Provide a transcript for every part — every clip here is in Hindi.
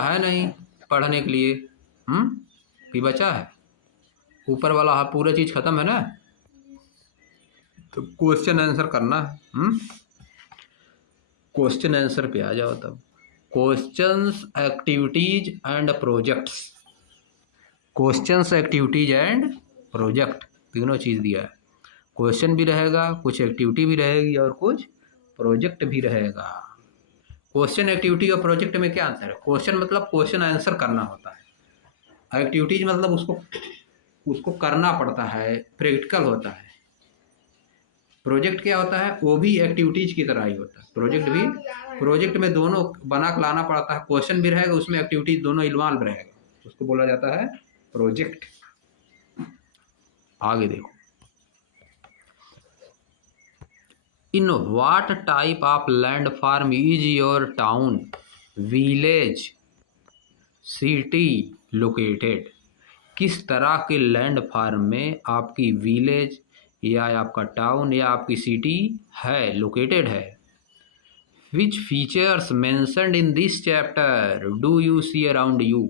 है नहीं पढ़ने के लिए। कि बचा है? ऊपर वाला हाँ पूरा चीज खत्म है ना, तो क्वेश्चन आंसर करना है। क्वेश्चन आंसर पे आ जाओ तब। Questions, activities and projects. Questions, activities and project, तीनों चीज दिया है। क्वेश्चन भी रहेगा, कुछ एक्टिविटी भी रहेगी और कुछ प्रोजेक्ट भी रहेगा। क्वेश्चन, एक्टिविटी और प्रोजेक्ट में क्या अंतर है? क्वेश्चन मतलब क्वेश्चन आंसर करना होता है, एक्टिविटीज मतलब उसको करना पड़ता है, प्रैक्टिकल होता है। प्रोजेक्ट क्या होता है? वो भी एक्टिविटीज की तरह ही होता है, प्रोजेक्ट भी। प्रोजेक्ट में दोनों बना के लाना पड़ता है, क्वेश्चन भी रहेगा उसमें, एक्टिविटीज दोनों इन्वॉल्व रहेगा, उसको बोला जाता है प्रोजेक्ट। आगे देखो, in what type of land form is your town, village, city located? किस तरह के लैंड फार्म में आपकी विलेज या आपका टाउन या आपकी सिटी है, लोकेटेड है? Which features mentioned in this chapter do you see around you?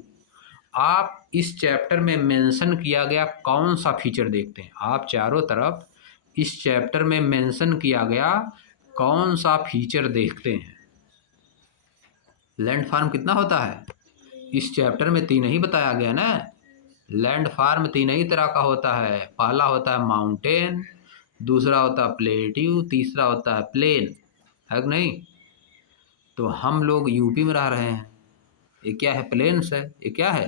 आप इस चैप्टर में मेंशन किया गया कौन सा फीचर देखते हैं? आप चारों तरफ इस चैप्टर में मेंशन किया गया कौन सा फीचर देखते हैं? लैंड फार्म कितना होता है? इस चैप्टर में तीन ही बताया गया ना। लैंड फार्म तीन ही तरह का होता है। पहला होता है माउंटेन, दूसरा होता है प्लेट्यू, तीसरा होता है प्लेन, है कि नहीं? तो हम लोग यूपी में रह रहे हैं, ये क्या है? प्लेन्स है। ये क्या है?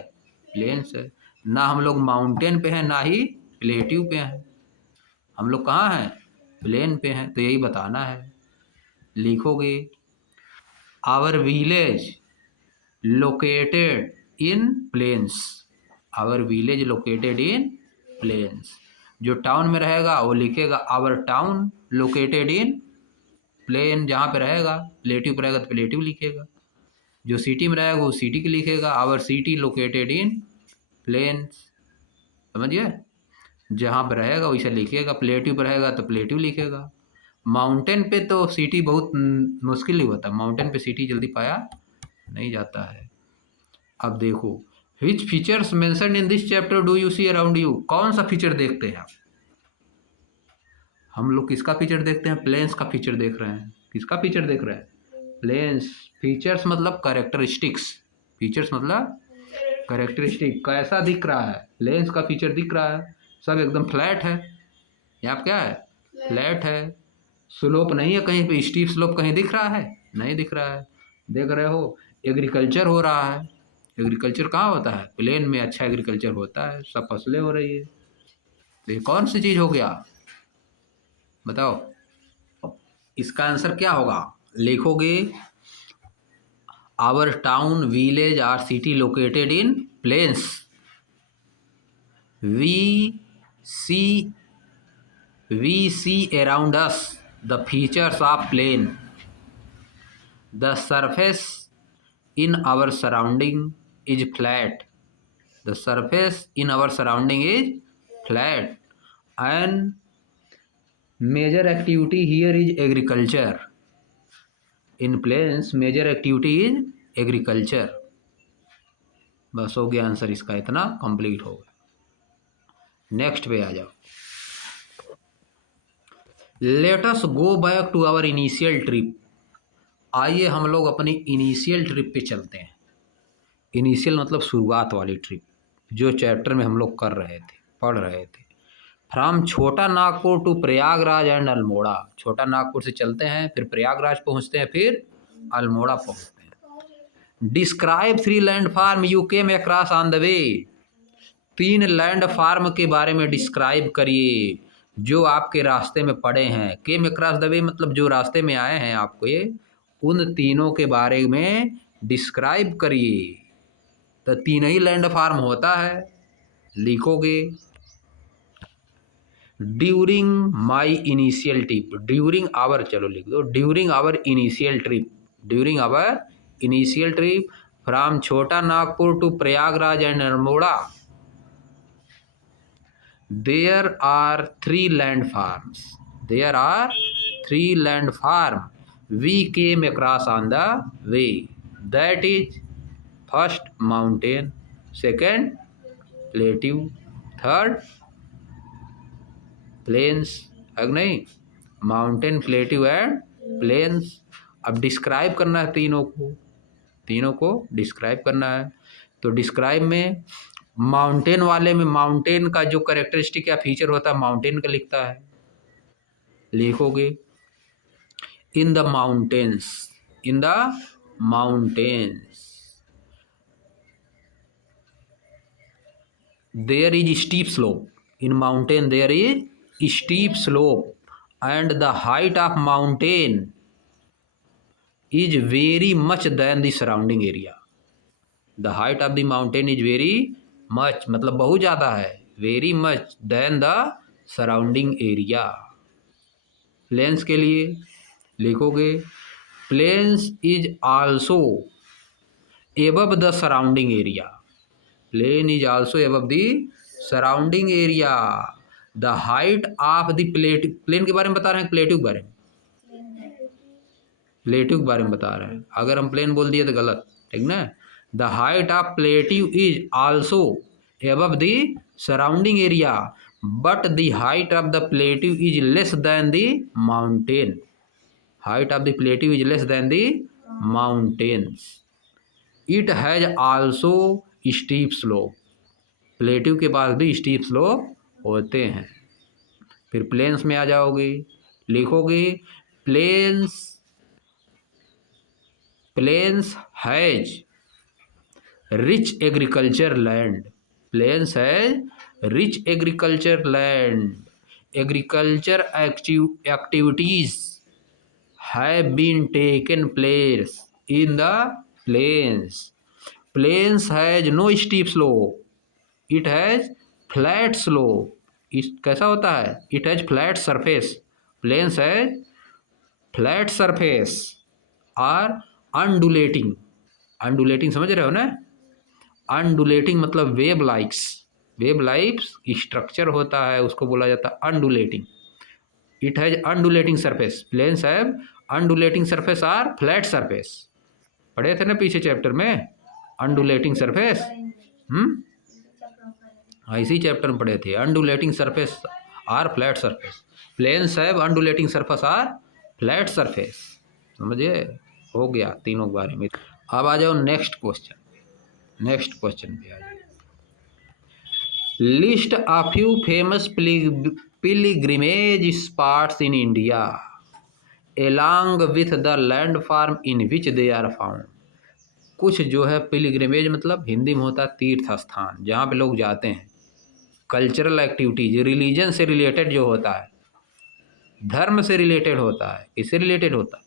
प्लेन्स है। ना हम लोग माउंटेन पे हैं ना ही प्लेट्यू पे हैं, हम लोग कहाँ हैं? प्लेन पे हैं। तो यही बताना है। लिखोगे our village located in plains, our village located in plains. जो टाउन में रहेगा वो लिखेगा our town located in plain, जहाँ पे रहेगा। प्लेट्यू पे रहेगा तो प्लेट्यू लिखेगा। जो सिटी में रहेगा वो सिटी की लिखेगा, our city located in plains. समझिए, जहाँ पर रहेगा वैसे लिखिएगा। प्लेट्यू पर रहेगा तो प्लेट्यू लिखेगा। माउंटेन पे तो सिटी बहुत मुश्किल ही होता है, माउंटेन पे सिटी जल्दी पाया नहीं जाता है। अब देखो, which features mentioned in this chapter do you see around you? कौन सा फीचर देखते हैं आप? हम लोग किसका फीचर देखते हैं? प्लेन्स का फीचर देख रहे हैं। किसका फीचर देख रहे हैं? प्लेन्स। फीचर्स मतलब कैरेक्टरिस्टिक्स, फीचर्स मतलब कैरेक्टरिस्टिक। कैसा दिख रहा है? प्लेन्स का फीचर दिख रहा है, सब एकदम फ्लैट है। यहाँ क्या है? फ्लैट है। स्लोप नहीं है कहीं पे, स्टीप स्लोप कहीं दिख रहा है? नहीं दिख रहा है। देख रहे हो, एग्रीकल्चर हो रहा है। एग्रीकल्चर कहाँ होता है? प्लेन में अच्छा एग्रीकल्चर होता है, सब फसलें हो रही है। तो ये कौन सी चीज़ हो गया? बताओ, इसका आंसर क्या होगा? लिखोगे our town village or city located in plains, we see around us the features of plane, the surface in our surrounding is flat, the surface in our surrounding is flat, and major activity here is agriculture. In plains major activity is agriculture. बस हो गया आंसर इसका, इतना कंप्लीट हो गया। नेक्स्ट पे आ जाओ। Let us go back to our initial trip. आइए हम लोग अपनी इनिशियल ट्रिप पे चलते हैं। इनिशियल मतलब शुरुआत वाली ट्रिप, जो चैप्टर में हम लोग कर रहे थे, पढ़ रहे थे। From Chota Nagpur to Prayagraj and Almora. छोटा नागपुर से चलते हैं, फिर प्रयागराज पहुंचते हैं, फिर अल्मोड़ा पहुंचते हैं। Describe 3 land form you came across on the way. 3 land form के बारे में डिस्क्राइब करिए जो आपके रास्ते में पड़े हैं। केम अक्रॉस द वे मतलब जो रास्ते में आए हैं आपको, ये उन तीनों के बारे में डिस्क्राइब करिए। तो 3 ही लैंड फार्म होता है। लिखोगे during my initial trip, during our, चलो लिख दो during our initial trip, during our initial trip from Chota Nagpur to Prayagraj and Almora there are 3 land farms, there are 3 land farm we came across on the way, that is first mountain, second plateau, third plains, है कि नहीं? Mountain, plateau and plains. अब डिस्क्राइब करना है तीनों को डिस्क्राइब करना है। तो डिस्क्राइब में माउंटेन वाले में माउंटेन का जो कैरेक्टरिस्टिक या फीचर होता है माउंटेन का लिखता है, लिखोगे in the mountains, in the mountains there is steep slope, in mountain there is steep slope and the height of mountain is very much than the surrounding area. The height of the mountain is very much मतलब बहुत ज़्यादा है, very much than the surrounding area. Plains के लिए लिखोगे plains is also above the surrounding area, plain is also above the surrounding area. The height of the plane के बारे में बता रहे हैं, प्लेट्यू के बारे में, प्लेट्यू के बारे में बता रहे हैं। अगर हम प्लेन बोल दिए तो गलत, ठीक ना। The height of plateau is also above the surrounding area but the height of the plateau is less than the mountain, height of the plateau is less than the mountains. It has also steep slope, plateau के पास भी स्टीप स्लोप होते हैं। फिर प्लेन्स में आ जाओगे, लिखोगे plains has rich agriculture land, plains has rich agriculture land, agriculture activities have been taken place in the plains. Plains has no steep slope, it has flat slope. कैसा होता है? It has flat surface, plains has flat surface और अंडुलेटिंग, अंडुलेटिंग समझ रहे हो ना? अंडुलेटिंग मतलब wave likes, wave likes structure होता है, उसको बोला जाता है undulating. It has undulating surface, plains have undulating surface और फ्लैट सरफेस। पढ़े थे ना पीछे चैप्टर में अंडुलेटिंग सरफेस, इसी चैप्टर में पढ़े थे, अंडुलेटिंग सरफेस और flat surface. Plains have undulating surface और फ्लैट सरफेस, समझिए? हो गया तीनों के बारे में। अब आ जाओ नेक्स्ट क्वेश्चन, नेक्स्ट क्वेश्चन पे आ जाओ। List a few famous pilgrimage spots in India along with the landform in which they are found। कुछ जो है पिलग्रिमेज मतलब हिंदी में होता है तीर्थ स्थान, जहाँ पे लोग जाते हैं। कल्चरल एक्टिविटीज, रिलीजन से रिलेटेड जो होता है, धर्म से रिलेटेड होता है। किससे रिलेटेड होता है?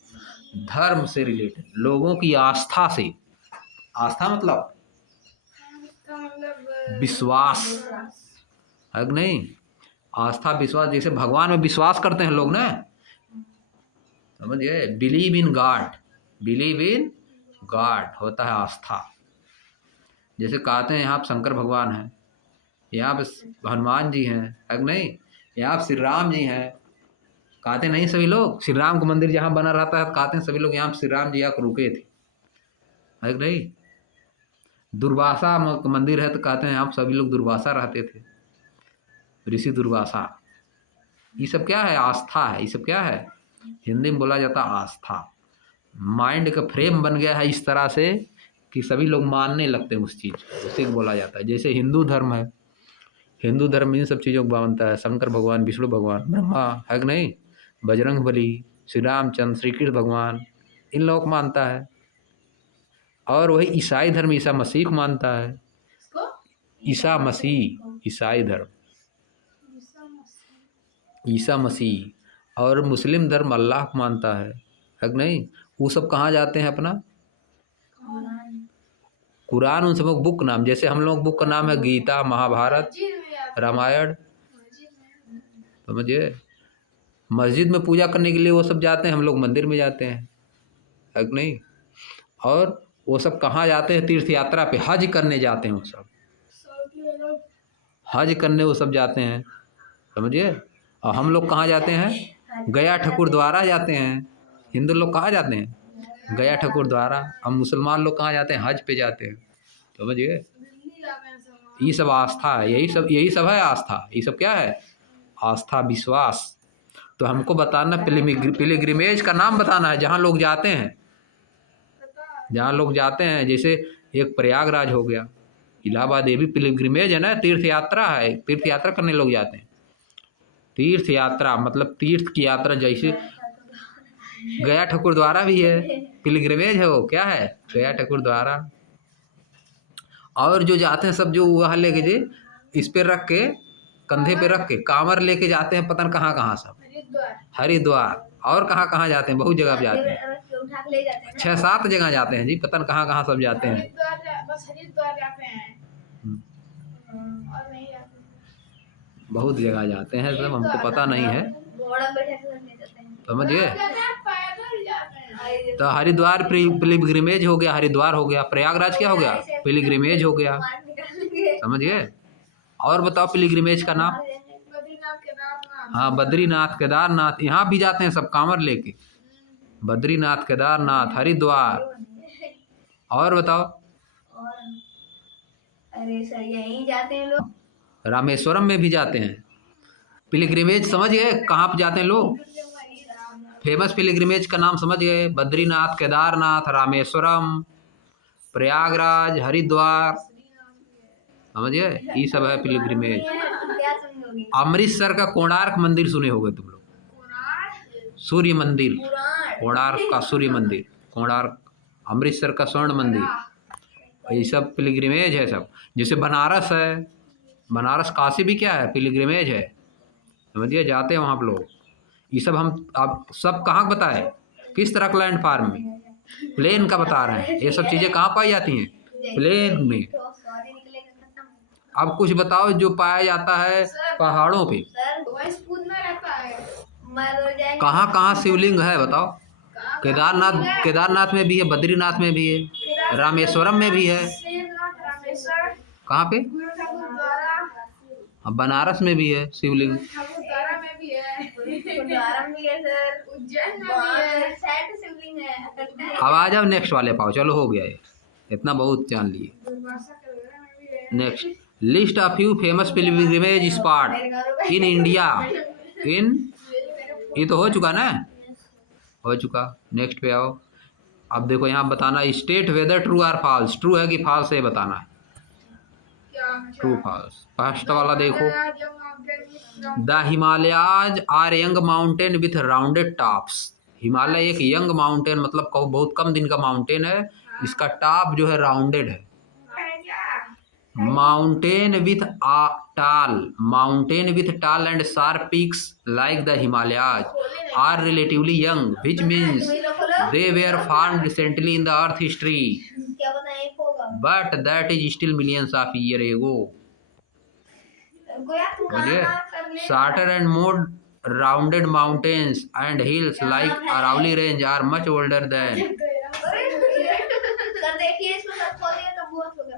धर्म से रिलेटेड, लोगों की आस्था से। आस्था मतलब विश्वास, है कि नहीं? आस्था विश्वास, जैसे भगवान में विश्वास करते हैं लोग ना, समझिए? Believe in God, believe in God होता है आस्था। जैसे कहते हैं यहाँ पे शंकर भगवान हैं, यहाँ पे हनुमान जी हैं, है कि नहीं? यहाँ पे श्री राम जी हैं, कहते नहीं सभी लोग? श्री राम का मंदिर जहाँ बना रहता है कहते हैं सभी लोग यहाँ पे श्री राम जी आकर रुके थे, है कि नहीं? दुर्वासा मंदिर है तो कहते हैं यहाँ पे सभी लोग दुर्वासा रहते थे, ऋषि दुर्वासा। ये सब क्या है? आस्था है। ये सब क्या है? हिंदी में बोला जाता है आस्था। माइंड का फ्रेम बन गया है इस तरह से कि सभी लोग मानने लगते हैं उस चीज़ को, उसे बोला जाता है। जैसे हिंदू धर्म है, हिंदू धर्म में इन सब चीज़ों को मानता है, शंकर भगवान, विष्णु भगवान, ब्रह्मा, है कि नहीं? बजरंग बली, श्री रामचंद्र, श्री कृष्ण भगवान, इन लोगों को मानता है। और वही ईसाई धर्म ईसा मसीह को मानता है, ईसा मसीह, ईसाई धर्म ईसा मसीह। और मुस्लिम धर्म अल्लाह को मानता है कि नहीं? वो सब कहाँ जाते हैं अपना? कुरान उन सब बुक नाम, जैसे हम लोग बुक का नाम है गीता, महाभारत, रामायण, समझिए? मस्जिद में पूजा करने के लिए वो सब जाते हैं, हम लोग मंदिर में जाते हैं, है कि नहीं? और वो सब कहाँ जाते हैं? तीर्थ यात्रा पे, हज करने जाते हैं वो सब, हज करने वो सब जाते हैं, समझिए? और हम लोग कहाँ जाते हैं? गया ठाकुर द्वारा जाते हैं। हिंदू लोग कहाँ जाते हैं? गया ठाकुर द्वारा। हम मुसलमान लोग कहाँ जाते हैं? हज पे जाते हैं। समझ गए? ये सब आस्था है, यही सब है आस्था। ये सब क्या है? आस्था, विश्वास। तो हमको बताना पिलग्रिमेज का नाम बताना है जहाँ लोग जाते हैं, जहाँ लोग जाते हैं। जैसे एक प्रयागराज हो गया, इलाहाबाद, ये भी पिलग्रिमेज है ना, तीर्थ यात्रा है, तीर्थ यात्रा करने लोग जाते हैं। तीर्थ यात्रा मतलब तीर्थ की यात्रा, जैसे गया ठाकुरद्वारा भी है, पिलग्रिमेज है वो, क्या है? गया ठाकुरद्वारा। और जो जाते हैं सब, जो वहाँ लेके जे इस पे रख के, कंधे पे रख के कांवर लेके जाते हैं, पता न कहाँ कहाँ सब, हरिद्वार। और कहाँ कहाँ जाते हैं, बहुत जगह जाते हैं, 6-7 जगह जाते हैं जी, पता न कहाँ कहाँ सब जाते हैं। बहुत जगह जाते हैं सब, हमको पता नहीं है, समझिए। तो हरिद्वार पिलग्रिमेज हो गया, हरिद्वार हो गया। प्रयागराज क्या हो गया? पिलग्रिमेज हो गया, समझ गए? और बताओ पिलग्रिमेज का नाम। हाँ, बद्रीनाथ, केदारनाथ, यहाँ भी जाते हैं सब कांवर लेके। बद्रीनाथ, केदारनाथ, हरिद्वार। और बताओ। अरे सर, यहीं जाते हैं लोग। रामेश्वरम में भी जाते हैं। पिलग्रिमेज समझ गए कहाँ पे जाते हैं लोग? फेमस पिलग्रिमेज का नाम समझ गए? बद्रीनाथ, केदारनाथ, रामेश्वरम, प्रयागराज, हरिद्वार, समझ गए? ये सब है पिलग्रिमेज। अमृतसर का कोणार्क मंदिर सुने होंगे तुम लोग, सूर्य मंदिर, कोणार्क का सूर्य मंदिर, कोणार्क, अमृतसर का स्वर्ण मंदिर, ये सब पिलग्रिमेज है सब। जैसे बनारस है, बनारस काशी भी क्या है? पिलग्रिमेज है, समझिए, जाते हैं वहाँ पर लोग। ये सब हम आप सब कहाँ बताए, किस तरह का लैंड फॉर्म में? प्लेन का बता रहे हैं। ये सब चीज़ें कहाँ पाई जाती हैं? प्लेन में। अब कुछ बताओ जो पाया जाता है पहाड़ों पे। कहाँ कहाँ शिवलिंग है बताओ? केदारनाथ में भी है, बद्रीनाथ में भी है, रामेश्वरम में भी है। कहाँ पे? बनारस में भी है शिवलिंग। अब आ जाओ नेक्स्ट वाले पाओ, चलो हो गया ये, इतना बहुत जान लिए। Next, list of few famous pilgrimage spot in India. ये तो हो चुका ना, हो चुका। नेक्स्ट पे आओ। अब देखो यहाँ बताना, state whether true or false, true है कि फॉल्स है बताना है। True false. फर्स्ट वाला देखो, the Himalayas are young mountain with rounded tops. Himalaya एक यंग माउंटेन मतलब बहुत कम दिन का माउंटेन है, इसका टॉप जो है राउंडेड है। Mountain with tall and sharp peaks like the Himalayas are relatively young, which means they were found recently in the Earth history, but that is still millions of years ago. Shorter and more rounded mountains and hills like Aravalli Range are much older than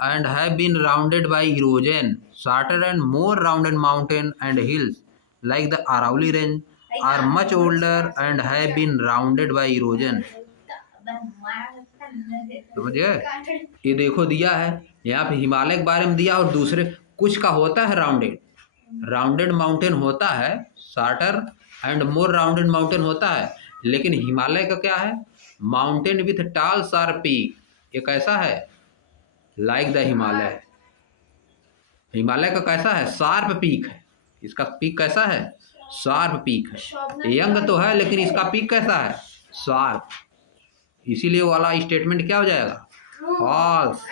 and have been rounded by erosion. Shorter and more rounded mountains and hills like the Aravalli Range are much older and have been rounded by erosion. समझिए, ये देखो दिया है यहाँ पे हिमालय के बारे में दिया, और दूसरे कुछ का होता है राउंडेड माउंटेन होता है, shorter and more rounded mountain होता है, लेकिन हिमालय का क्या है? Mountain with tall sharp peak, ये कैसा है? Like the Himalaya. हिमालय का कैसा है? शार्प पीक है, इसका पीक कैसा है? शार्प पीक है। यंग तो है लेकिन इसका पीक कैसा है? शार्प। इसीलिए वाला स्टेटमेंट क्या हो जाएगा? फॉल्स।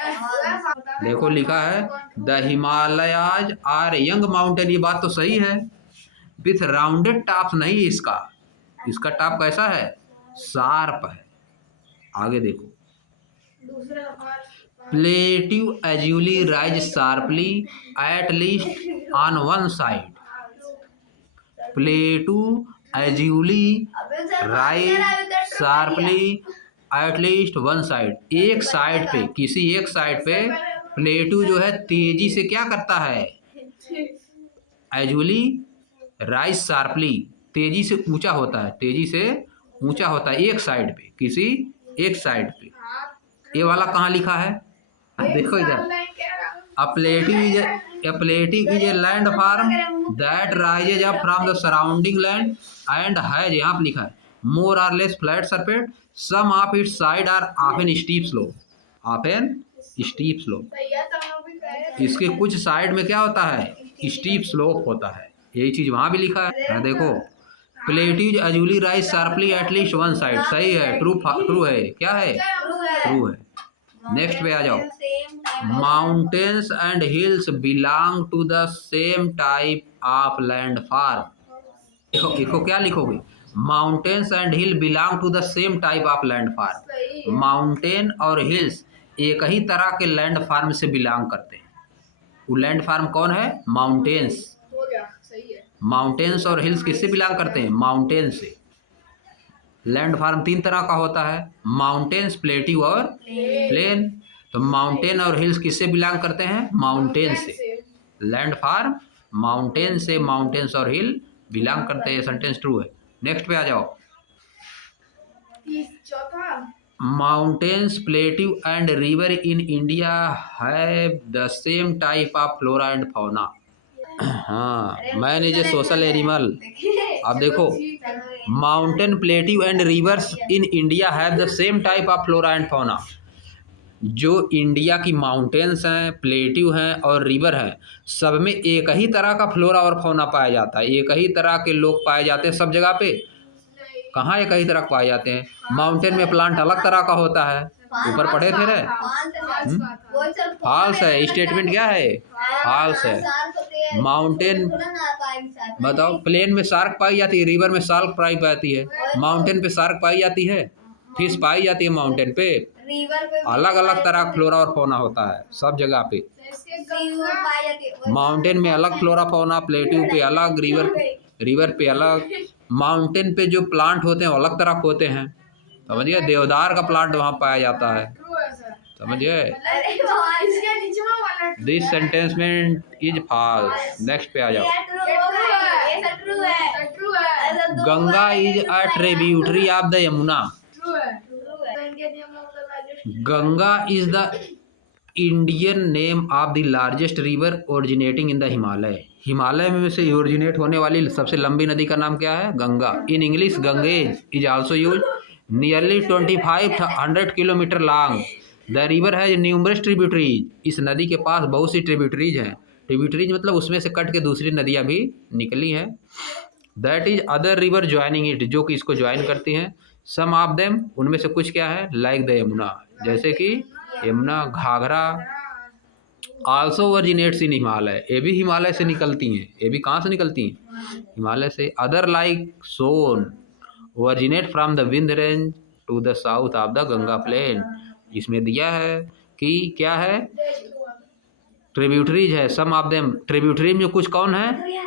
देखो लिखा है the Himalayas are young mountain, ये बात तो सही है, विथ राउंडेड टॉप नहीं है इसका, इसका टॉप कैसा है? शार्प है। आगे देखो, plateau usually rise sharply at least on one side. Plateau usually rise sharply at least one side, एक साइड पे, किसी एक साइड पे प्लेट्यू जो है तेजी से क्या करता है? एजुअली राइज शार्पली, तेजी से ऊंचा होता है, तेजी से ऊंचा होता है एक साइड पे, किसी एक साइड पे। ये वाला कहाँ लिखा है? देखो इधर, a plateau is a landform that rises up from the surrounding land and has, यहाँ पे लिखा है, more or less flat surface. Some of its sides are often steep slope. often steep slope. इसके कुछ साइड में क्या होता है, स्टीप स्लोप होता है, यही चीज वहां भी लिखा है। देखो, plateaus usually rise sharply at least one side, सही है, ट्रू है, क्या है, ट्रू है। नेक्स्ट पे आ जाओ, mountains and hills belong to the same type of land form. देखो क्या लिखोगे, mountains and hill belong to the same type of land form. Mountain और हिल्स एक ही तरह के लैंड फॉर्म से बिलोंग करते हैं। वो लैंड फॉर्म कौन है, माउंटेन्स। माउंटेन्स और हिल्स किससे बिलोंग करते हैं, माउंटेन से। लैंड फॉर्म तीन तरह का होता है, माउंटेन्स, प्लेट्यू और प्लेन। तो माउंटेन और हिल्स किससे बिलोंग करते हैं, माउंटेन से। लैंड फॉर्म माउंटेन से, माउंटेन्स और हिल बिलोंग करते हैं, सेंटेंस ट्रू है। नेक्स्ट पे आ जाओ, mountains, plateau and river in India have the same type of flora and fauna. हाँ, man is a social animal. अब देखो, mountain, plateau and rivers in India have the same type of flora and fauna. जो इंडिया की माउंटेन्स हैं, प्लेट्यू हैं और रिवर हैं, सब में एक ही तरह का फ्लोरा और फौना पाया जाता है, एक ही तरह के लोग पाए जाते हैं सब जगह पे। कहाँ एक ही तरह पाए जाते हैं, माउंटेन में प्लांट अलग तरह का होता है, ऊपर पढ़े थे रे। फॉल्स है, स्टेटमेंट क्या है, फॉल्स है। माउंटेन, बताओ, प्लेन में शार्क पाई जाती है, रिवर में शार्क पाई जाती है, माउंटेन पे शार्क पाई जाती है, फिश पाई जाती है माउंटेन पे। अलग अलग तरह का फ्लोरा और फौना होता है सब जगह पे। माउंटेन में अलग फ्लोरा फौना, प्लेट्यू पे अलग, रिवर पे अलग। माउंटेन पे जो प्लांट होते हैं वो अलग तरह के होते हैं, समझिए। देवदार का प्लांट वहाँ पाया जाता है, समझिए। This statement is false. Next पे आ जाओ, Ganga is a tributary of the Yamuna. Ganga is the Indian name of the largest river originating in the Himalaya. Himalaya में से ओरिजिनेट होने वाली सबसे लंबी नदी का नाम क्या है, Ganga. In English Ganges is also use, nearly 2500 kilometre long. The river has numerous tributaries. इस नदी के पास बहुत सी ट्रिब्यूटरीज हैं। ट्रिब्यूटरीज मतलब उसमें से कट के दूसरी नदियाँ भी निकली हैं। That is other river joining it, जो कि इसको ज्वाइन करती हैं। सम ऑफ देम, उनमें से कुछ क्या है, लाइक द यमुना, जैसे कि Yamuna, Ghaghara. Also originates in Himalaya, ये भी हिमालय से निकलती हैं। ये भी कहाँ से निकलती हैं, हिमालय से। Other like Son originate from the Vindhya range to the south of the Ganga plain. इसमें दिया है कि क्या है, ट्रिब्यूटरीज है, सम ऑफ देम। ट्रिब्यूटरी में कुछ कौन है,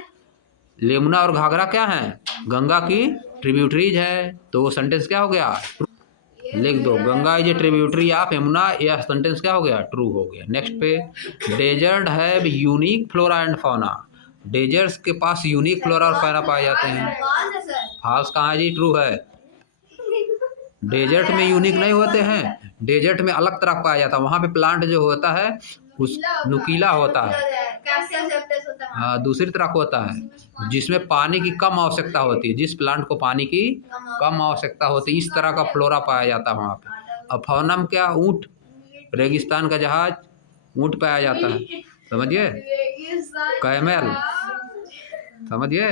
यमुना और घाघरा क्या है, गंगा की ट्रिब्यूटरीज है। तो वो सेंटेंस क्या हो गया, लिख दो, Ganga is a tributary of Yamuna. यह सेंटेंस क्या हो गया, ट्रू हो गया। नेक्स्ट पे, desert have unique flora and fauna. Deserts के पास यूनिक फ्लोरा और फौना पाए जाते हैं। फॉल्स कहाँ है जी, ट्रू है। डेजर्ट में यूनिक नहीं होते हैं, डेजर्ट में अलग तरह पाया जाता है। वहाँ पे प्लांट जो होता है उस नुकीला होता है, हाँ, दूसरी तरह का होता है, जिसमें पानी की कम आवश्यकता होती है। जिस प्लांट को पानी की कम आवश्यकता होती है, इस तरह का फ्लोरा पाया जाता है वहाँ पे। अब फौना में क्या, ऊँट, रेगिस्तान का जहाज, ऊँट पाया जाता है, समझिए, कैमल, समझिए।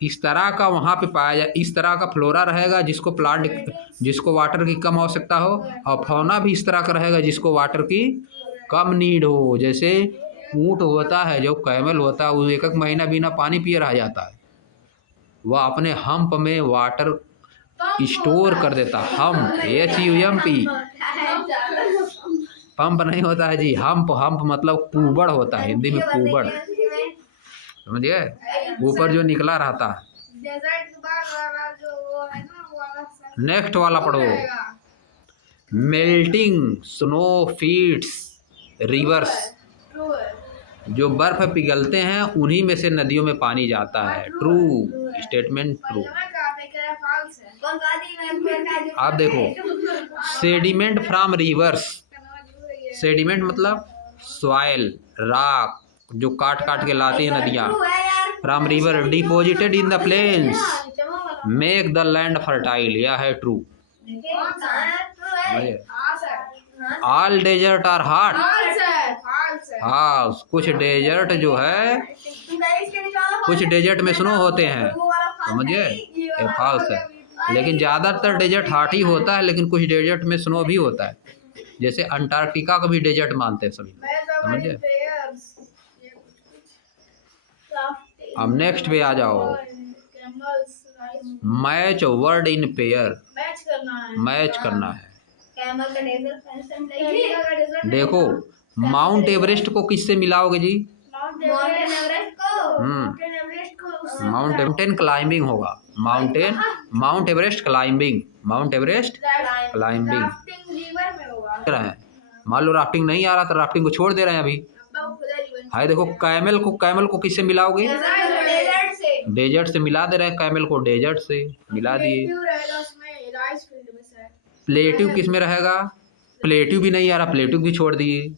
इस तरह का वहाँ पे पाया जाए, इस तरह का फ्लोरा रहेगा जिसको जिसको वाटर की कम आवश्यकता हो, और फौना भी इस तरह का रहेगा जिसको वाटर की कम नीड हो। जैसे ऊँट होता है, जो कैमल होता है, वो 1 महीना बिना पानी पिए रह जाता है। वह अपने हम्प में वाटर स्टोर कर देता। हम्प, HUMP, पंप नहीं होता है जी, हम्प। हम्प मतलब कुबड़ होता है, हिंदी में कुबड़, समझिए, ऊपर जो निकला रहता है। नेक्स्ट वाला पढ़ो, मेल्टिंग स्नो फीड्स रिवर्स। जो बर्फ पिघलते हैं उन्हीं में से नदियों में पानी जाता है। True statement, true. आप देखो, सेडिमेंट फ्रॉम रिवर्स, सेडिमेंट मतलब सॉइल, राख, जो काट काट के लाती है नदियाँ। From river deposited in the plains make the land fertile, यह है true. All desert are hot, हाँ कुछ डेजर्ट जो है, कुछ डेजर्ट में स्नो होते हैं, समझिए, ये फॉल्स है। लेकिन ज़्यादातर डेजर्ट हॉट ही होता है, लेकिन कुछ डेजर्ट में स्नो भी होता है, जैसे अंटार्कटिका को भी डेजर्ट मानते हैं सभी, समझिए। अब नेक्स्ट पे आ जाओ, match word in pair, match करना है। देखो माउंट एवरेस्ट को किससे मिलाओगे जी? माउंटेन क्लाइंबिंग होगा, mount Everest climbing, mount Everest climbing. मान लो राफ्टिंग नहीं आ रहा तो राफ्टिंग को छोड़ दे रहे हैं अभी। हाय देखो कैमल को किससे मिलाओगे? डेजर्ट से मिला दे रहे हैं, कैमल को डेजर्ट से मिला दिए। प्लेट्यू किस में रहेगा? प्लेट्यू भी नहीं आ रहा, प्लेट्यू भी छोड़ दिए,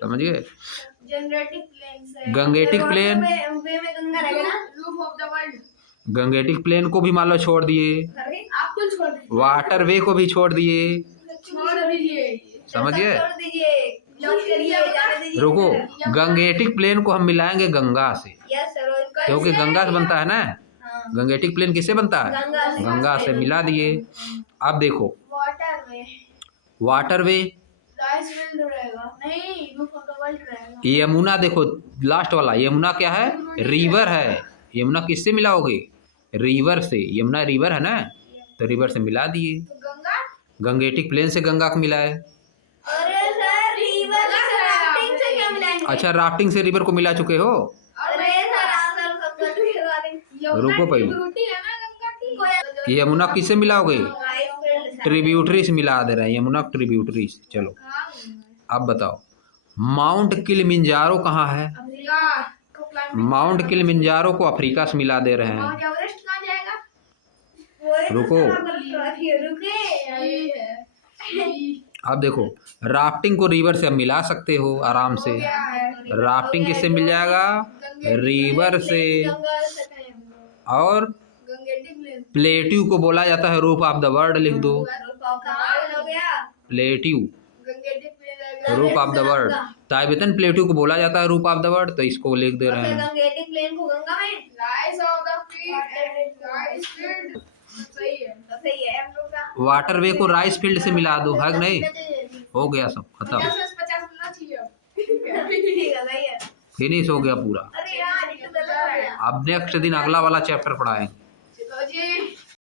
समझिए। गंगेटिक प्लेन, गंगेटिक प्लेन को भी मान लो छोड़ दिए, वाटर वे को भी छोड़ दिए, समझिए। रुको, गंगेटिक प्लेन को हम मिलाएंगे गंगा से, क्योंकि गंगा से बनता है ना। गंगेटिक प्लेन किससे बनता है? गंगा से मिला दिए। अब देखो वाटर वे, यमुना, देखो लास्ट वाला यमुना क्या है? रिवर है। यमुना किससे मिलाओगे? रिवर से, यमुना रिवर है ना, तो रिवर से मिला दिए। गंगेटिक प्लेन से गंगा को मिलाए। अच्छा राफ्टिंग से रिवर को मिला चुके हो? रुको पहले, यमुना किससे मिलाओगे? ट्रिब्यूटरी से मिला दे रहे हैं, यमुना ट्रिब्यूटरी से। चलो अब बताओ माउंट किलिमंजारो कहाँ है? माउंट किलिमंजारो को अफ्रीका से मिला दे रहे हैं। रुको, अब देखो राफ्टिंग को रिवर से अब मिला सकते हो आराम से। राफ्टिंग किससे मिल जाएगा? रिवर से। और प्लेट्यू को बोला जाता है रूप ऑफ द वर्ल्ड, लिख दो प्लेट्यू, रूप ऑफ द वर्ल्ड। टाइबेटन प्लेट्यू को बोला जाता है रूप ऑफ द वर्ल्ड, तो इसको लिख दे रहे हैं। वाटर वे को राइस फील्ड से मिला दो, है नहीं? हो गया सब खत्म, फिनिश हो गया पूरा। अब नेक्स्ट दिन अगला वाला चैप्टर पढ़ाएंगे।